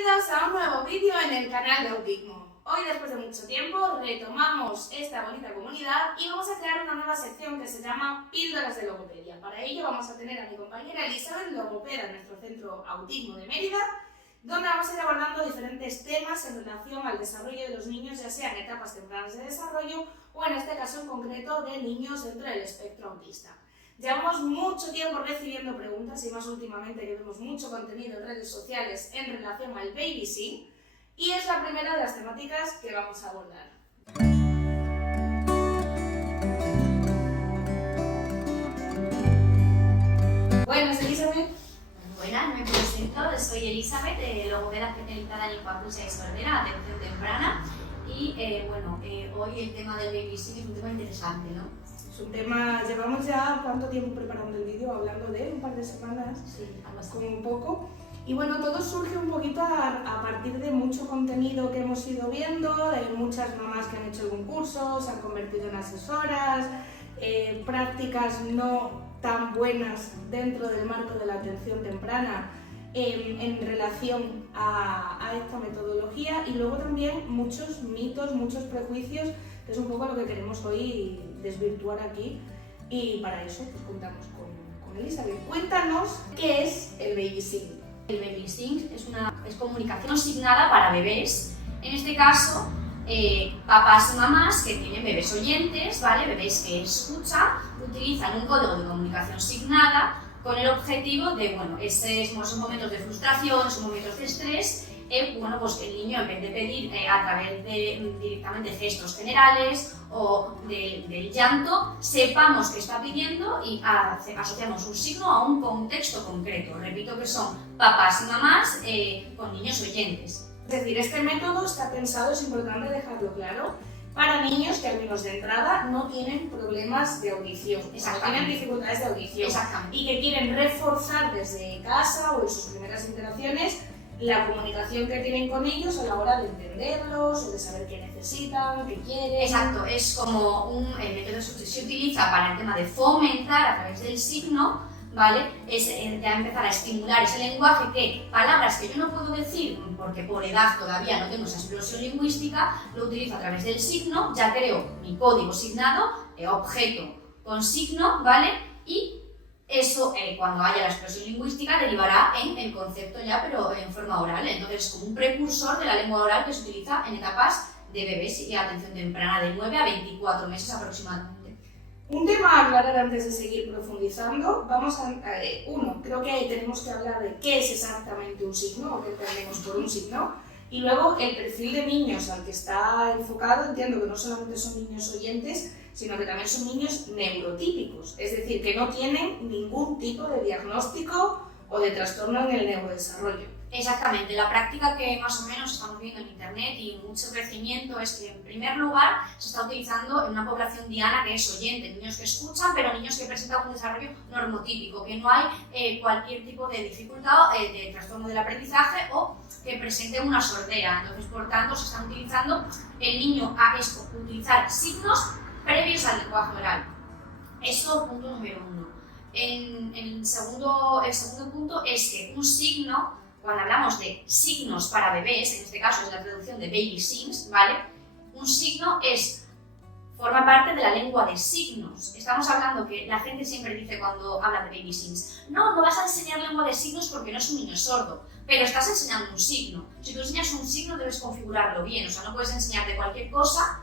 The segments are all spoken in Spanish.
Bienvenidos a un nuevo vídeo en el canal de Autismo. Hoy, después de mucho tiempo, retomamos esta bonita comunidad y vamos a crear una nueva sección que se llama Píldoras de Logopedia. Para ello vamos a tener a mi compañera Elizabeth, logopeda en nuestro centro Autismo de Mérida, donde vamos a ir abordando diferentes temas en relación al desarrollo de los niños, ya sea en etapas tempranas de desarrollo o en este caso en concreto de niños dentro del espectro autista. Llevamos mucho tiempo recibiendo preguntas y más últimamente que vemos mucho contenido en redes sociales en relación al babysitting y es la primera de las temáticas que vamos a abordar. Buenas, Elizabeth. Buenas, me presento, soy Elizabeth, logopeda especializada en infancia y sordera, atención temprana y hoy el tema del babysitting es un tema interesante, ¿no? Es un tema, llevamos ya cuánto tiempo preparando el vídeo, hablando de él, un par de semanas, sí, algo así. Como un poco. Y bueno, todo surge un poquito a partir de mucho contenido que hemos ido viendo, de muchas mamás que han hecho algún curso, se han convertido en asesoras, prácticas no tan buenas dentro del marco de la atención temprana en relación a esta metodología y luego también muchos mitos, muchos prejuicios, que es un poco lo que queremos hoy desvirtuar aquí y para eso pues contamos con Elizabeth. Cuéntanos qué es el babysitting. El babysitting es comunicación signada para bebés, en este caso papás y mamás que tienen bebés oyentes, ¿vale? Bebés que escuchan, utilizan un código de comunicación signada con el objetivo de, esos momentos de frustración, esos momentos de estrés, pues que el niño en vez de pedir a través de directamente gestos generales o del llanto, sepamos qué está pidiendo y asociamos un signo a un contexto concreto. Repito que son papás y mamás con niños oyentes. Es decir, este método está pensado, es importante dejarlo claro, para niños que al menos de entrada no tienen problemas de audición, no tienen dificultades de audición y que quieren reforzar desde casa o en sus primeras interacciones la comunicación que tienen con ellos a la hora de entenderlos o de saber qué necesitan, qué quieren. Exacto, es como el método que se utiliza para el tema de fomentar a través del signo, ¿vale? Es ya empezar a estimular ese lenguaje que palabras que yo no puedo decir porque por edad todavía no tengo esa explosión lingüística, lo utilizo a través del signo, ya creo mi código signado, objeto con signo, ¿vale? Y eso, cuando haya la expresión lingüística, derivará en el concepto ya, pero en forma oral. Entonces, es como un precursor de la lengua oral que se utiliza en etapas de bebés y atención temprana de 9 a 24 meses aproximadamente. Un tema a aclarar antes de seguir profundizando, creo que tenemos que hablar de qué es exactamente un signo o qué entendemos por un signo. Y luego el perfil de niños al que está enfocado, entiendo que no solamente son niños oyentes, sino que también son niños neurotípicos, es decir, que no tienen ningún tipo de diagnóstico o de trastorno en el neurodesarrollo. Exactamente, la práctica que más o menos estamos viendo en internet y mucho crecimiento es que en primer lugar se está utilizando en una población diana que es oyente, niños que escuchan, pero niños que presentan un desarrollo normotípico, que no hay cualquier tipo de dificultad de trastorno del aprendizaje o que presente una sordera. Entonces, por tanto, se están utilizando el niño a utilizar signos previos al lenguaje oral. Eso, punto número uno. El segundo punto es que un signo, cuando hablamos de signos para bebés, en este caso es la traducción de baby signs, ¿vale? Un signo forma parte de la lengua de signos. Estamos hablando que la gente siempre dice cuando habla de baby signs, no vas a enseñar lengua de signos porque no es un niño sordo, pero estás enseñando un signo. Si tú enseñas un signo debes configurarlo bien, o sea, no puedes enseñar de cualquier cosa.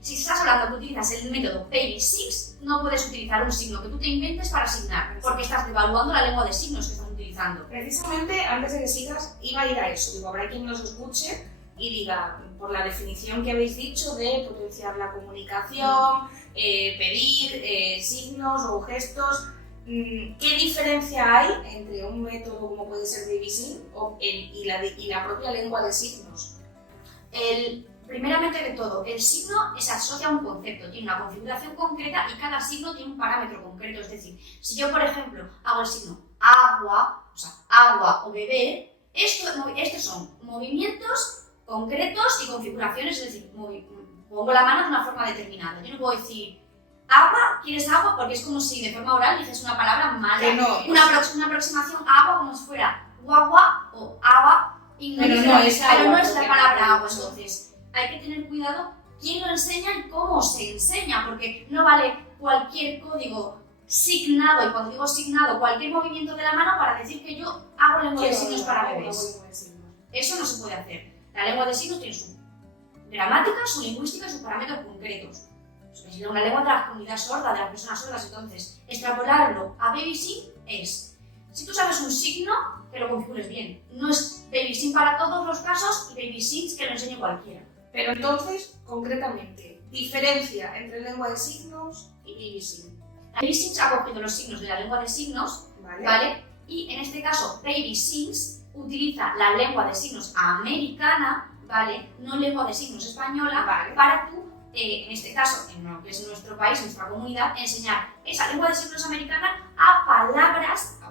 Si estás hablando que utilizas el método baby signs, no puedes utilizar un signo que tú te inventes para asignar, porque estás devaluando la lengua de signos que estás utilizando. Precisamente, antes de que sigas, iba a ir a eso. Digo, habrá quien nos escuche y diga, por la definición que habéis dicho de potenciar la comunicación, pedir signos o gestos, ¿qué diferencia hay entre un método como puede ser babysitting y la propia lengua de signos? Primeramente de todo, el signo se asocia a un concepto, tiene una configuración concreta y cada signo tiene un parámetro concreto. Es decir, si yo, por ejemplo, hago el signo agua, o sea, agua o beber, estos son movimientos concretos y configuraciones, es decir, pongo la mano de una forma determinada. Yo no puedo decir agua, ¿quieres agua? Porque es como si de forma oral dices una palabra mala. Que no, una aproximación a agua como si fuera guagua o agua Pero no es agua, la porque palabra no- agua. Entonces, hay que tener cuidado quién lo enseña y cómo se enseña, porque no vale cualquier código signado, y cuando digo signado, cualquier movimiento de la mano para decir que yo hago lengua de signos para bebés. Eso no se puede hacer. La lengua de signos tiene su gramática, su lingüística y sus parámetros concretos. Es una lengua de la comunidad sorda, de las personas sordas. Entonces, extrapolarlo a BabySign es, si tú sabes un signo, que lo configures bien. No es BabySign para todos los casos y BabySign que lo enseñe cualquiera. Pero entonces, concretamente, diferencia entre lengua de signos y BabySign. BabySign ha cogido los signos de la lengua de signos, ¿Vale? ¿vale? Y en este caso, BabySign utiliza la lengua de signos americana, ¿vale? No lengua de signos española, Vale. para tú, en este caso, en lo que es nuestro país, nuestra comunidad, enseñar esa lengua de signos americana a palabras, a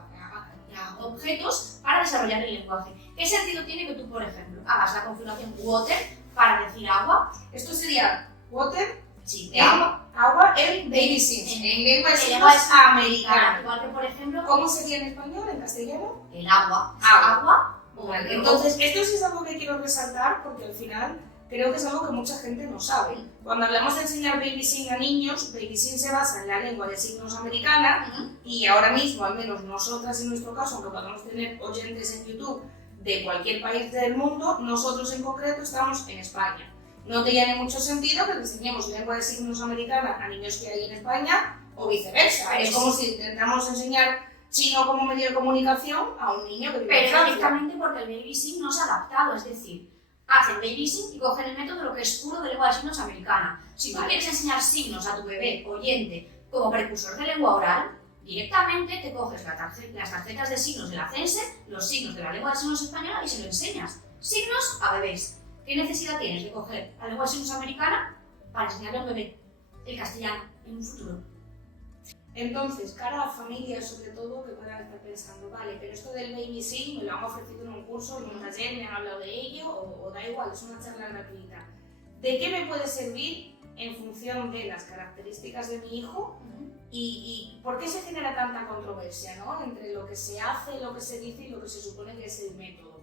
objetos para desarrollar el lenguaje. ¿Qué sentido tiene que tú, por ejemplo, hagas la configuración water para decir agua? Esto sería water, Sí, agua en BabySign, en lengua de en signos lengua americana. igual que, por ejemplo, ¿Cómo sería en español, en castellano? el agua. Agua. O Vale, el entonces, esto sí es algo que quiero resaltar porque al final creo que es algo que mucha gente no sabe. Cuando hablamos de enseñar BabySign a niños, BabySign se basa en la lengua de signos americana y ahora mismo, al menos nosotras en nuestro caso, aunque podamos tener oyentes en YouTube de cualquier país del mundo, nosotros en concreto estamos en España. No tiene mucho sentido que enseñemos lengua de signos americana a niños que hay en España o viceversa. Pero es como si intentamos enseñar chino como medio de comunicación a un niño que vive en Pero Francia. directamente porque el BabySign no se ha adaptado, es decir, hacen BabySign y cogen el método de lo que es puro de lengua de signos americana. Si tú quieres enseñar signos a tu bebé oyente como precursor de lengua oral, directamente te coges las tarjetas de signos de la CENSE, los signos de la lengua de signos española y se lo enseñas. Signos a bebés. ¿Qué necesidad tienes de coger la lengua de signos americana para enseñarle a un bebé el castellano en un futuro? Entonces, cara a familias sobre todo que puedan estar pensando, vale, pero esto del BabySign me lo han ofrecido en un curso, en un taller, me han hablado de ello, o da igual, es una charla gratuita. ¿De qué me puede servir en función de las características de mi hijo? ¿Y por qué se genera tanta controversia, ¿no? Entre lo que se hace, lo que se dice y lo que se supone que es el método?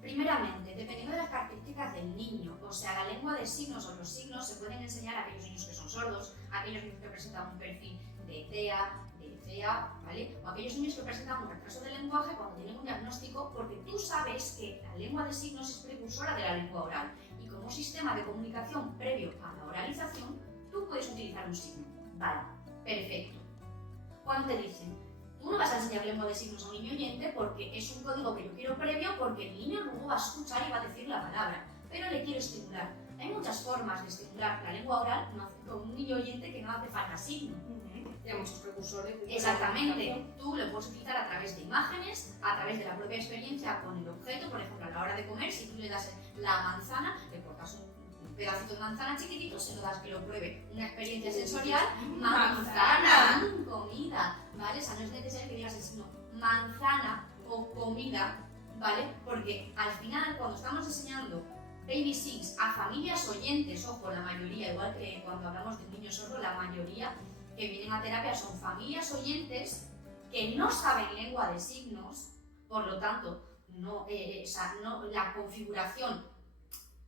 Primeramente, dependiendo de las características del niño, o sea, la lengua de signos o los signos se pueden enseñar a aquellos niños que son sordos, a aquellos niños que presentan un perfil de TEA, de CEA, ¿vale? O aquellos niños que presentan un retraso de lenguaje cuando tienen un diagnóstico, porque tú sabes que la lengua de signos es precursora de la lengua oral y como sistema de comunicación previo a la oralización, tú puedes utilizar un signo. Vale, perfecto. Cuando te dicen, tú no vas a enseñar lengua de signos a un niño oyente porque es un código que yo quiero previo porque el niño luego va a escuchar y va a decir la palabra, pero le quiero estimular. Hay muchas formas de estimular la lengua oral con un niño oyente que no hace falta signo. Hay muchos precursores. Exactamente. Tú lo puedes utilizar a través de imágenes, a través de la propia experiencia con el objeto, por ejemplo, a la hora de comer, si tú le das la manzana, le cortas un pedacito de manzana chiquitito, se lo das que lo pruebe, una experiencia sensorial, manzana, comida, ¿vale? O sea, no es necesario que digas el signo manzana o comida, ¿vale? Porque al final, cuando estamos enseñando BabySign a familias oyentes, ojo, la mayoría, igual que cuando hablamos de un niño sordo, la mayoría que vienen a terapia son familias oyentes que no saben lengua de signos, por lo tanto, la configuración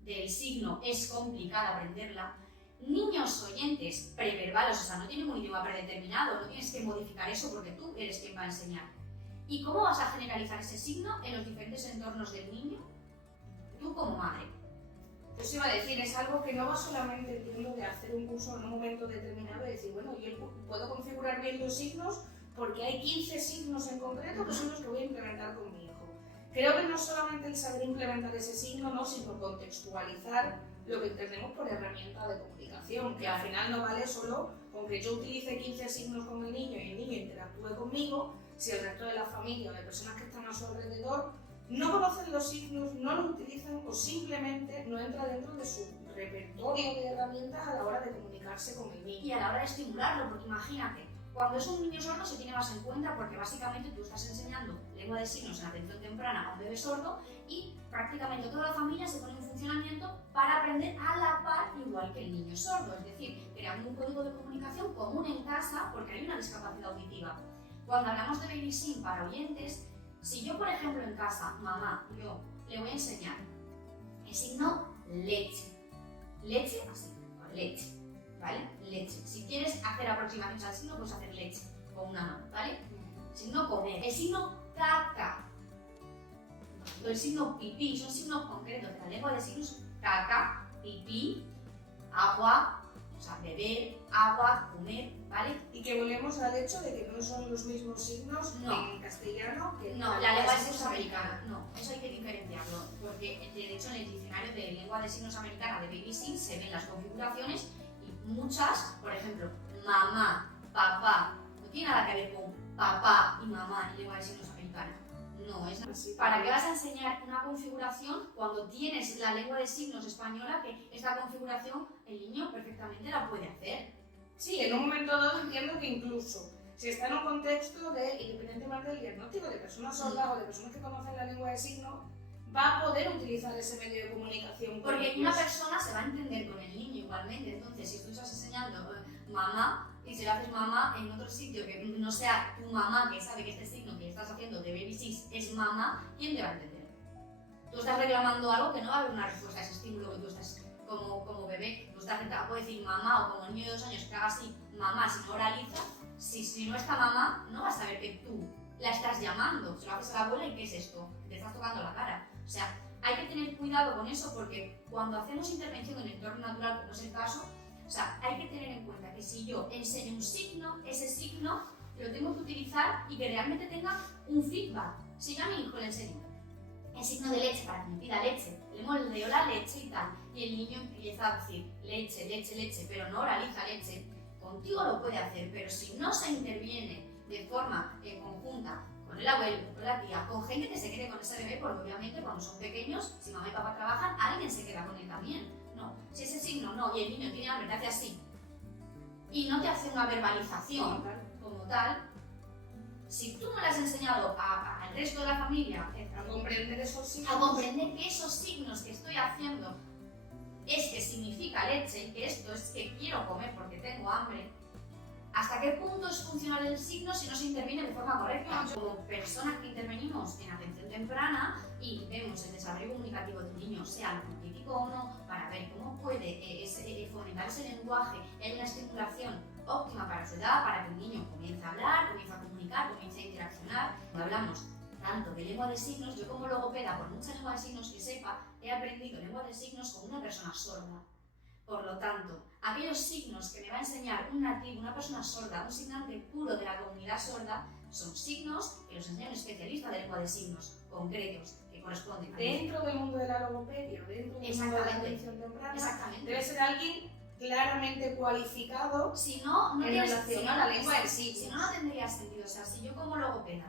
del signo es complicada aprenderla. Niños oyentes preverbales, o sea, no tienen un idioma predeterminado, no tienes que modificar eso porque tú eres quien va a enseñar. ¿Y cómo vas a generalizar ese signo en los diferentes entornos del niño? Tú como madre. Pues iba a decir, es algo que no va solamente, entiendo, de hacer un curso en un momento determinado y decir, bueno, yo puedo configurar bien los signos porque hay 15 signos en concreto que son los que voy a implementar con mi hijo. Creo que no solamente el saber implementar ese signo, no, sino contextualizar lo que entendemos por herramienta de comunicación, que al final no vale solo con que yo utilice 15 signos con el niño y el niño interactúe conmigo, si el resto de la familia o de personas que están a su alrededor no conocen los signos, no los utilizan o simplemente no entra dentro de su repertorio de herramientas a la hora de comunicarse con el niño. Y a la hora de estimularlo, porque imagínate, cuando es un niño sordo se tiene más en cuenta porque básicamente tú estás enseñando lengua de signos en atención temprana a un bebé sordo y prácticamente toda la familia se pone en funcionamiento para aprender a la par igual que el niño sordo, es decir, creando un código de comunicación común en casa porque hay una discapacidad auditiva. Cuando hablamos de BabySign para oyentes, Si yo, por ejemplo, en casa, mamá, yo le voy a enseñar el signo leche. Leche, así, con leche, ¿vale? Leche. Si quieres hacer aproximaciones al signo, puedes hacer leche con una mano, ¿vale? Signo comer. El signo caca. El signo pipí son signos concretos de la lengua de signos: caca, pipí, agua, o sea, beber, agua, comer, ¿vale? Y que volvemos al hecho de que no son los mismos signos No. en castellano que No, la lengua de signos americana, no, eso hay que diferenciarlo, porque de hecho en el diccionario de lengua de signos americana de BBC se ven las configuraciones y muchas, por ejemplo, mamá, papá, no tiene nada que ver con papá y mamá en lengua de signos americana. No, es Así, ¿para qué vas a enseñar una configuración cuando tienes la lengua de signos española, que esta configuración el niño perfectamente la puede hacer? Sí, en un momento dado entiendo que incluso si está en un contexto de, independientemente del diagnóstico de personas sordas o de personas que conocen la lengua de signos, va a poder utilizar ese medio de comunicación. Porque una persona se va a entender con el niño igualmente. Entonces, si tú estás enseñando mamá y se lo haces mamá en otro sitio que no sea tu mamá, que sabe que este signo que estás haciendo de baby six es mamá, ¿quién te va a entender? Tú estás reclamando algo que no va a haber una respuesta a ese estímulo que tú estás como bebé. Tú estás puede decir mamá, o como el niño de 2 años que haga así mamá, si no oraliza. Si no está mamá, no va a saber que tú la estás llamando. Se lo haces a la abuela y ¿qué es esto? Te estás tocando la cara. O sea, hay que tener cuidado con eso, porque cuando hacemos intervención en el entorno natural, como es el caso, o sea, hay que tener en cuenta que si yo enseño un signo, ese signo lo tengo que utilizar y que realmente tenga un feedback. Si yo a mi hijo le enseño el signo de leche para que me pida leche, le moldeo la leche y tal, y el niño empieza a decir leche, leche, leche, pero no oraliza leche, contigo lo puede hacer, pero si no se interviene de forma conjunta con el abuelo, con la tía, con gente que se quede con ese bebé, porque obviamente cuando son pequeños, si mamá y papá trabajan, alguien se queda con él también. No, si ese signo no, y el niño tiene hambre, te hace así, y no te hace una verbalización como tal, si tú no le has enseñado al resto de la familia A comprender esos signos. a comprender que esos signos que estoy haciendo es que significa leche y que esto es que quiero comer porque tengo hambre, ¿hasta qué punto es funcional el signo si no se interviene de forma correcta? Como personas que intervenimos en atención temprana y vemos el desarrollo comunicativo del niño, sea lo típico o no, para ver cómo puede fomentar ese lenguaje y hay una estimulación óptima para su edad, para que el niño comience a hablar, comience a comunicar, comience a interaccionar. Cuando hablamos tanto de lengua de signos, yo como logopeda, por mucha lengua de signos que sepa, he aprendido lengua de signos con una persona sorda. Por lo tanto, aquellos signos que me va a enseñar un nativo, una persona sorda, un signante puro de la comunidad sorda, son signos que los enseña un especialista de lengua de signos concretos, que corresponden a Dentro del mundo de la logopedia, dentro del mundo de la atención temprana, Exactamente. debe ser alguien claramente cualificado Si no, no en tienes- relación si a no- la lengua de si signos. no, no tendría sentido. O sea, si yo como logopeda,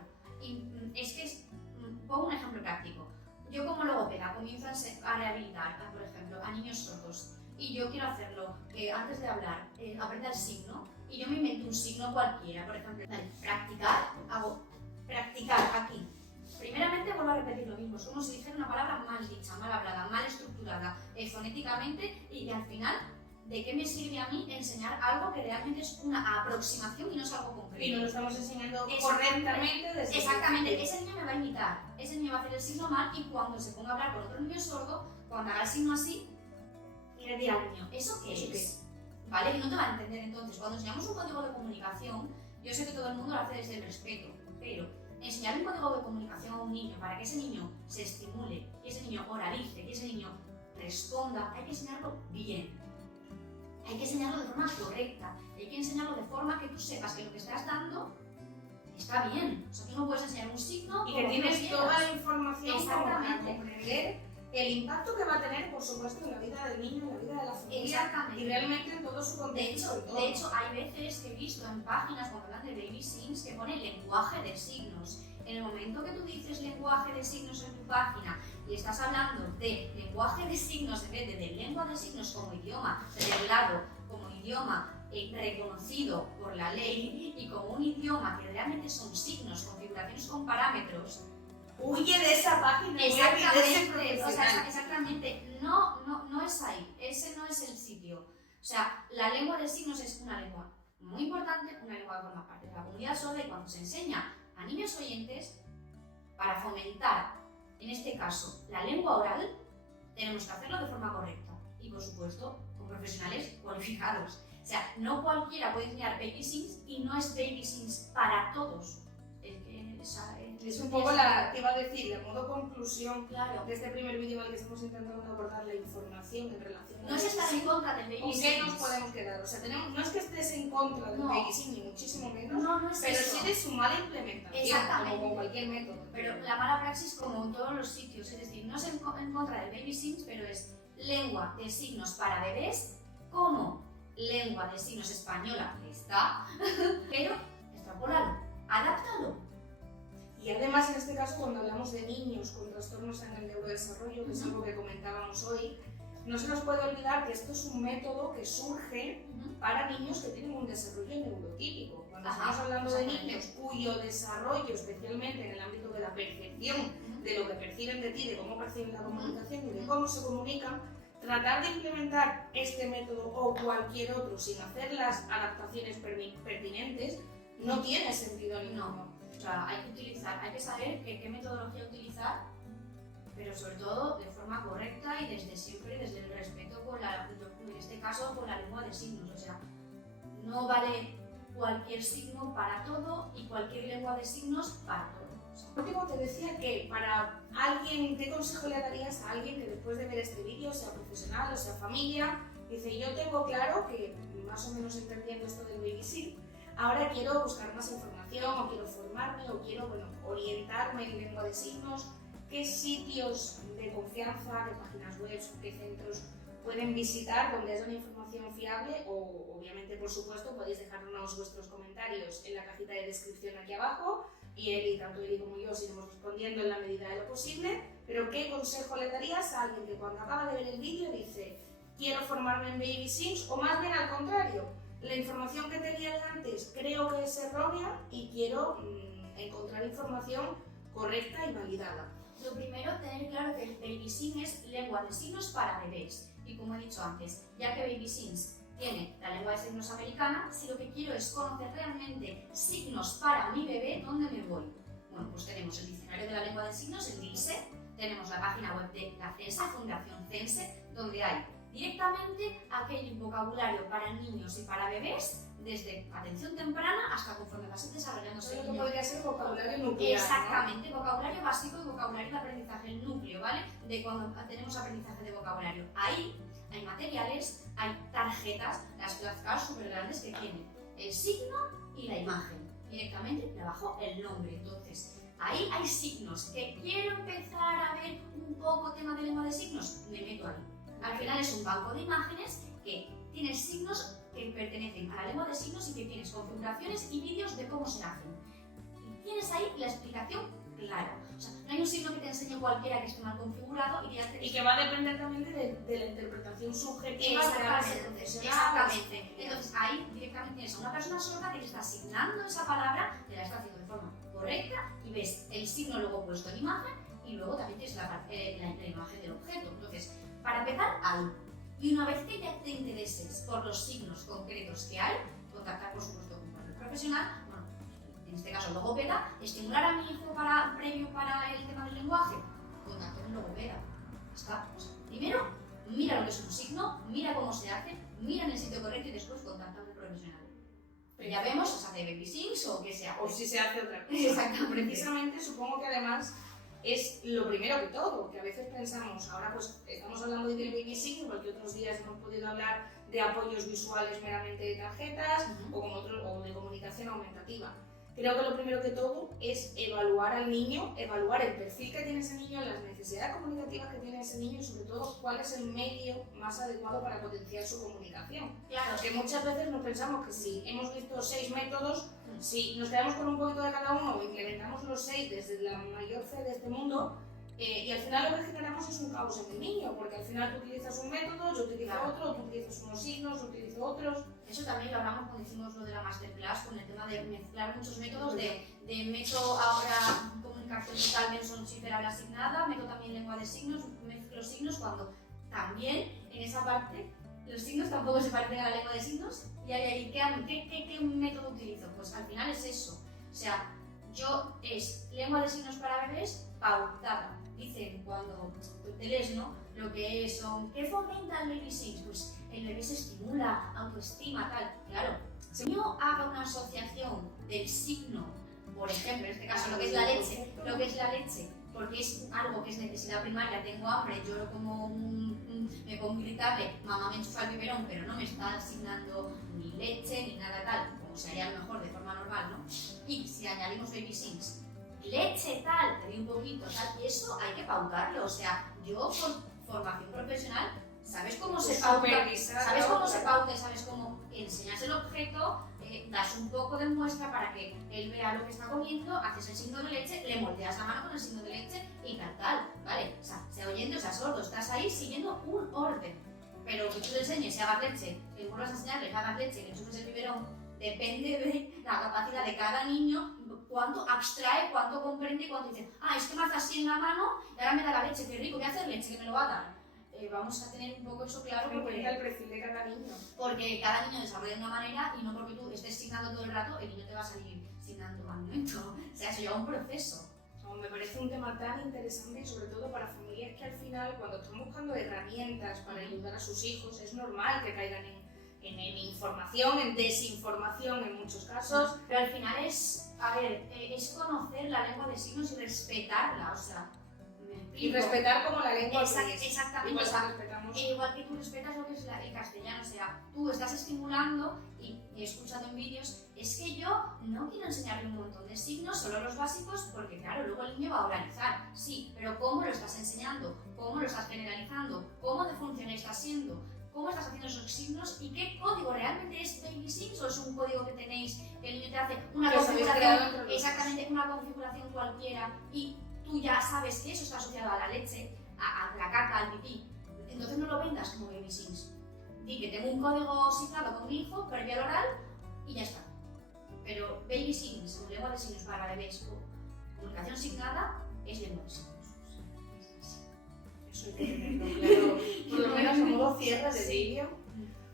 pongo un ejemplo práctico, yo como logopeda comienzo a rehabilitar, por ejemplo, a niños sordos, y yo quiero hacerlo, antes de hablar, aprenda el signo, y yo me invento un signo cualquiera, por ejemplo, practicar, hago practicar aquí. Primeramente vuelvo a repetir lo mismo, es como si dijera una palabra mal dicha, mal hablada, mal estructurada, fonéticamente, y al final, ¿de qué me sirve a mí enseñar algo que realmente es una aproximación y no es algo concreto? Y no lo estamos enseñando Exactamente. correctamente desde Exactamente, el principio. ese niño me va a imitar, ese niño va a hacer el signo mal y cuando se ponga a hablar con otro niño sordo, cuando haga el signo así, y le dirá al niño, ¿eso qué ¿Eso es? ¿Vale? Y no te va a entender. Entonces, cuando enseñamos un código de comunicación, yo sé que todo el mundo lo hace desde el respeto, pero enseñar un código de comunicación a un niño para que ese niño se estimule, y ese niño oralice, que ese niño responda, hay que enseñarlo bien. Hay que enseñarlo de forma correcta, hay que enseñarlo de forma que tú sepas que lo que estás dando está bien. O sea, tú no puedes enseñar un signo Y que como tú tienes quieras. toda la información como para Exactamente. comprender el impacto que va a tener, por supuesto, en la vida del niño, en la vida de la familia Exactamente. y realmente en todo su De contexto. hecho, de hecho, hay veces que he visto en páginas cuando hablan de baby signs que pone lenguaje de signos. En el momento que tú dices lenguaje de signos en tu página y estás hablando de lenguaje de signos en vez de lengua de signos como idioma reglado, como idioma reconocido por la ley y como un idioma que realmente son signos, configuraciones con parámetros, Huye de esa página, huye de ese exactamente, profesional. exactamente, no es ahí, ese no es el sitio. O sea, la lengua de signos es una lengua muy importante, una lengua que forma parte de la comunidad sorda y cuando se enseña a niños oyentes, para fomentar, en este caso, la lengua oral, tenemos que hacerlo de forma correcta y, por supuesto, con profesionales cualificados. O sea, no cualquiera puede enseñar Baby Sims y no es Baby Sims para todos. Es un poco te iba a decir, de modo conclusión claro. de este primer vídeo en el que estamos intentando abordar la información en relación no es estar en contra del Baby Sims. ¿Con qué nos podemos quedar? O sea, no es que estés en contra del Baby Sims, ni muchísimo menos, no es pero eso. sí de su mala implementación, como con cualquier método. Pero la mala praxis, como en todos los sitios, es decir, no es en contra del Baby Sims, pero es lengua de signos para bebés, como lengua de signos española, que está, pero extrapolado, adáptalo. Y además, en este caso, cuando hablamos de niños con trastornos en el neurodesarrollo, que es algo que comentábamos hoy, no se nos puede olvidar que esto es un método que surge para niños que tienen un desarrollo neurotípico. Cuando estamos hablando de niños cuyo desarrollo, especialmente en el ámbito de la percepción, de lo que perciben de ti, de cómo perciben la comunicación y de cómo se comunican, tratar de implementar este método o cualquier otro sin hacer las adaptaciones pertinentes no tiene sentido ninguno. O sea, hay que saber qué metodología utilizar, pero sobre todo de forma correcta y desde siempre, desde el respeto en este caso, por la lengua de signos. O sea, no vale cualquier signo para todo y cualquier lengua de signos para todo. Por último, te decía que para alguien, ¿qué consejo le darías a alguien que después de ver este vídeo, sea profesional o sea familia, dice, yo tengo claro que más o menos entendiendo esto del Baby Sim, ahora quiero buscar más información o quiero formarme o quiero orientarme en lengua de signos? ¿Qué sitios de confianza, qué páginas web, qué centros pueden visitar donde haya una información fiable? O obviamente, por supuesto, podéis dejarnos vuestros comentarios en la cajita de descripción aquí abajo y tanto Eli como yo os iremos respondiendo en la medida de lo posible. Pero ¿qué consejo le darías a alguien que cuando acaba de ver el vídeo dice quiero formarme en Baby Sims, o más bien al contrario, la información que tenía de antes creo que es errónea y quiero encontrar información correcta y validada? Lo primero, tener claro que el Baby Sim es lengua de signos para bebés. Y como he dicho antes, ya que Baby Sims tiene la lengua de signos americana, si lo que quiero es conocer realmente signos para mi bebé, ¿dónde me voy? Bueno, pues tenemos el diccionario de la lengua de signos, el DILSE, tenemos la página web de la CENSE, Fundación CENSE, donde hay directamente aquel vocabulario para niños y para bebés, desde atención temprana hasta conforme vas desarrollándose el niño. Podría ser vocabulario nuclear, exactamente, ¿no? Vocabulario básico y vocabulario de aprendizaje, el núcleo, ¿vale? De cuando tenemos aprendizaje de vocabulario. Ahí hay materiales, hay tarjetas, las flashcards súper grandes que tienen el signo y la imagen. Directamente debajo el nombre. Entonces, ahí hay signos. ¿Que quiero empezar a ver un poco tema de lengua de signos? Me meto ahí. Al final es un banco de imágenes que tienes signos que pertenecen a la lengua de signos y que tienes configuraciones y vídeos de cómo se hacen. Y tienes ahí la explicación clara. O sea, no hay un signo que te enseñe cualquiera que esté mal configurado y que va a depender también de la interpretación subjetiva de la profesional. Exactamente. Entonces ahí directamente tienes a una persona sorda que le está asignando esa palabra, te la está haciendo de forma correcta y ves el signo luego puesto en imagen y luego también tienes la imagen del objeto. Entonces, para empezar, ahí. Y una vez que ya te intereses por los signos concretos que hay, contactar por supuesto con un partner profesional, bueno, en este caso logopeda, estimular a mi hijo previo para el tema del lenguaje, contacto con logopeda. ¿Está? Pues, primero, mira lo que es un signo, mira cómo se hace, mira en el sitio correcto y después contacta con el profesional. Pero ya vemos, o sea, de Baby Sims o qué sea. O si se hace otra cosa. Exactamente. Precisamente, supongo que además es lo primero que todo, que a veces pensamos, ahora pues estamos hablando de Baby Sim, igual que otros días hemos podido hablar de apoyos visuales meramente de tarjetas o de comunicación aumentativa. Creo que lo primero que todo es evaluar al niño, evaluar el perfil que tiene ese niño, las necesidades comunicativas que tiene ese niño y sobre todo cuál es el medio más adecuado para potenciar su comunicación. Claro. Que muchas veces nos pensamos que si hemos visto 6 métodos, si nos quedamos con un poquito de cada uno o implementamos los 6 desde la mayor fe de este mundo, y al final lo que generamos es un caos en el niño, porque al final tú utilizas un método, yo utilizo otro, tú utilizas unos signos, yo utilizo otros. Eso también lo hablamos cuando hicimos lo de la masterclass, con el tema de mezclar muchos métodos, de meto ahora comunicación vital, mención superable asignada, meto también lengua de signos, mezclo signos, cuando también en esa parte los signos tampoco se parecen a la lengua de signos, y ahí, ¿qué método utilizo? Pues al final es eso, o sea, Yo es lengua de signos para bebés pautada. Dicen cuando te lees, ¿no? Lo que es, ¿qué fomenta el baby signs? Pues el bebé se estimula, autoestima, tal. Claro, si yo haga una asociación del signo, por ejemplo, en este caso lo que es la leche, porque es algo que es necesidad primaria, tengo hambre, lloro como me pongo irritable, mamá me enchufa el biberón, pero no me está asignando ni leche ni nada tal, como se haría a lo mejor de forma normal, ¿no? Y si añadimos baby signs, leche tal, te di un poquito tal, y eso hay que pautarlo, o sea, yo por formación profesional, ¿sabes cómo se pauta? ¿Sabes cómo se pauta? ¿Sabes cómo enseñas el objeto? Das un poco de muestra para que él vea lo que está comiendo, haces el signo de leche, le moldeas la mano con el signo de leche y tal, ¿vale? O sea, sea oyente o sea sordo, estás ahí siguiendo un orden. Pero que tú le enseñes y hagas leche, que vuelvas a enseñarle que hagas leche, que enchufes el biberón, depende de la capacidad de cada niño, cuánto abstrae, cuánto comprende, cuánto dice, es que me hace así en la mano y ahora me da la leche, qué rico, voy a hacer leche, que me lo va a dar. Vamos a tener un poco eso claro porque el perfil de cada niño. Porque cada niño desarrolla de una manera y no porque tú estés signando todo el rato, el niño te va a salir signando al momento. O sea, eso lleva un proceso. Me parece un tema tan interesante y sobre todo para familias que al final, cuando están buscando herramientas para ayudar a sus hijos, es normal que caigan en información, en desinformación en muchos casos. Pero al final es conocer la lengua de signos y respetarla, o sea, y respetar como la lengua exactamente, igual que tú respetas lo que es el castellano, o sea, tú estás estimulando y he escuchado en vídeos, es que yo no quiero enseñarle un montón de signos, solo los básicos, porque claro, luego el niño va a oralizar, sí, pero ¿cómo lo estás enseñando? ¿Cómo lo estás generalizando? ¿Cómo de funcional estás siendo? ¿Cómo estás haciendo esos signos? ¿Y qué código? ¿Realmente es Baby Signs o es un código que tenéis que el niño te hace una configuración, exactamente una configuración cualquiera y tú ya sabes que eso está asociado a la leche, a la caca, al pipí? Entonces no lo vendas como Baby Signs. Di que tengo un código signado con mi hijo, previo al oral y ya está. Pero Baby Signs, o lengua de signos para bebés o comunicación signada, es lengua de signos. Eso hay que tenerlo claro, por lo menos a modo cierre de vídeo.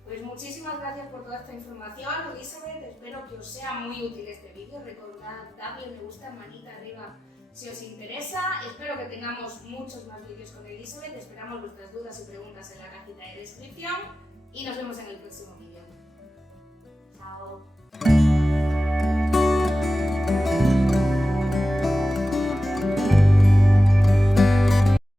Pues muchísimas gracias por toda esta información, Elizabeth. Espero que os sea muy útil este vídeo. Recordad darle me gusta, manita arriba si os interesa. Espero que tengamos muchos más vídeos con Elizabeth. Esperamos vuestras dudas y preguntas en la cajita de descripción y nos vemos en el próximo vídeo. Chao.